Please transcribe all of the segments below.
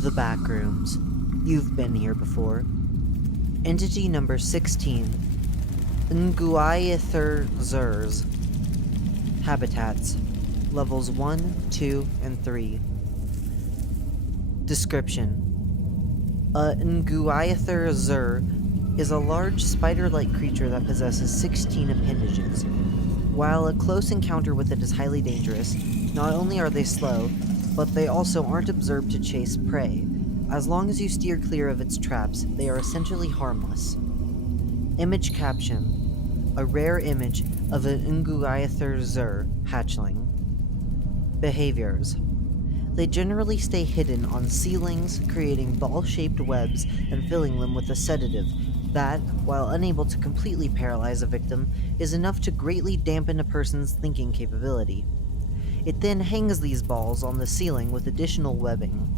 The Backrooms. You've been here before. Entity number 16. Nguithr'xurhs. Habitats. Levels 1, 2, and 3. Description. A Nguithr'xurh is a large spider-like creature that possesses 16 appendages. While a close encounter with it is highly dangerous, not only are they slow, but they also aren't observed to chase prey. As long as you steer clear of its traps, they are essentially harmless. Image caption. A rare image of an Nguithr'xurh hatchling. Behaviors. They generally stay hidden on ceilings, creating ball-shaped webs and filling them with a sedative that, while unable to completely paralyze a victim, is enough to greatly dampen a person's thinking capability. It then hangs these balls on the ceiling with additional webbing.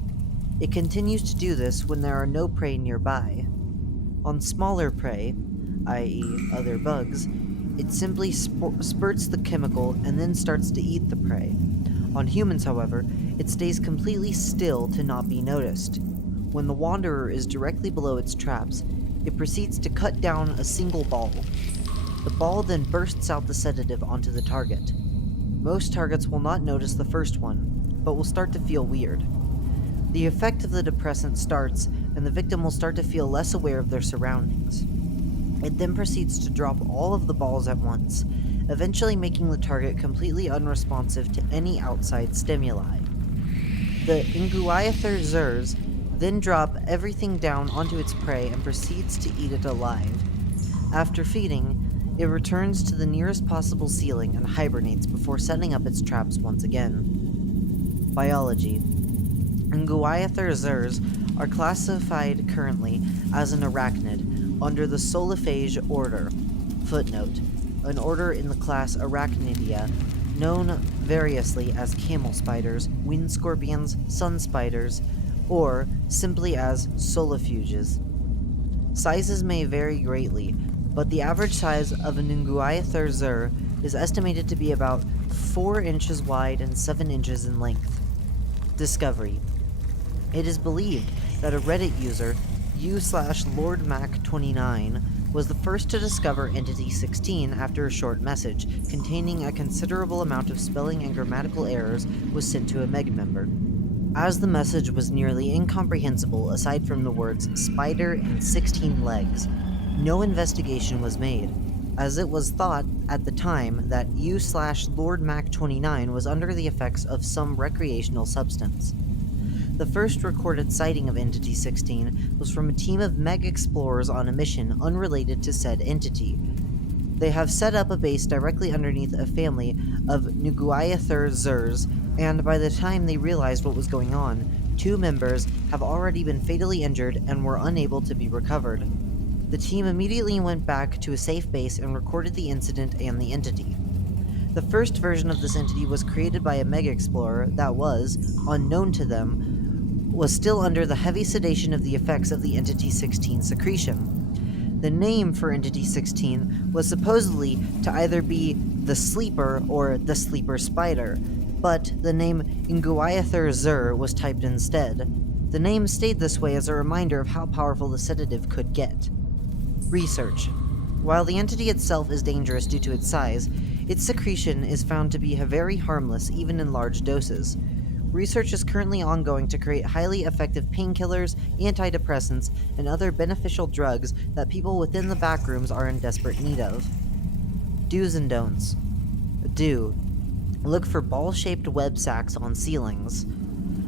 It continues to do this when there are no prey nearby. On smaller prey, i.e. other bugs, it simply spurts the chemical and then starts to eat the prey. On humans, however, it stays completely still to not be noticed. When the Wanderer is directly below its traps, it proceeds to cut down a single ball. The ball then bursts out the sedative onto the target. Most targets will not notice the first one, but will start to feel weird. The effect of the depressant starts, and the victim will start to feel less aware of their surroundings. It then proceeds to drop all of the balls at once, eventually making the target completely unresponsive to any outside stimuli. The Nguithr'xurhs then drop everything down onto its prey and proceeds to eat it alive. After feeding, it returns to the nearest possible ceiling and hibernates before setting up its traps once again. Biology. Nguithr'xurhs are classified currently as an arachnid under the Soliphage order. Footnote: an order in the class Arachnidia, known variously as camel spiders, wind scorpions, sun spiders, or simply as Soliph'uges. Sizes may vary greatly, but the average size of an Nguithr'xurh is estimated to be about 4 inches wide and 7 inches in length. Discovery. It is believed that a Reddit user, u/LordMac29, was the first to discover Entity 16 after a short message, containing a considerable amount of spelling and grammatical errors, was sent to a Meg member. As the message was nearly incomprehensible aside from the words spider and 16 legs, no investigation was made, as it was thought at the time that u/LordMac29 was under the effects of some recreational substance. The first recorded sighting of Entity 16 was from a team of Meg explorers on a mission unrelated to said entity. They have set up a base directly underneath a family of Nguithr'xurhs, and by the time they realized what was going on, 2 members have already been fatally injured and were unable to be recovered. The team immediately went back to a safe base and recorded the incident and the entity. The first version of this entity was created by a Meg explorer that was, unknown to them, was still under the heavy sedation of the effects of the Entity 16 secretion. The name for Entity 16 was supposedly to either be the Sleeper or the Sleeper Spider, but the name Nguithr'xurh was typed instead. The name stayed this way as a reminder of how powerful the sedative could get. Research. While the entity itself is dangerous due to its size, its secretion is found to be very harmless even in large doses. Research is currently ongoing to create highly effective painkillers, antidepressants, and other beneficial drugs that people within the Backrooms are in desperate need of. Do's and don'ts. Do. Look for ball-shaped web sacks on ceilings.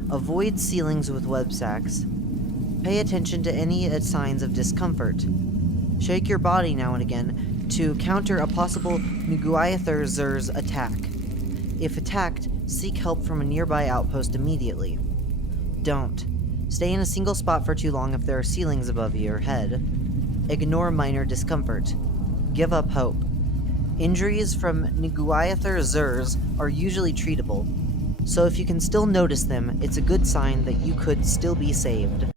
Avoid ceilings with web sacks. Pay attention to any signs of discomfort. Shake your body now and again to counter a possible Nguithr'xurhs attack. If attacked, seek help from a nearby outpost immediately. Don't. Stay in a single spot for too long if there are ceilings above your head. Ignore minor discomfort. Give up hope. Injuries from Nguithr'xurhs are usually treatable, so if you can still notice them, it's a good sign that you could still be saved.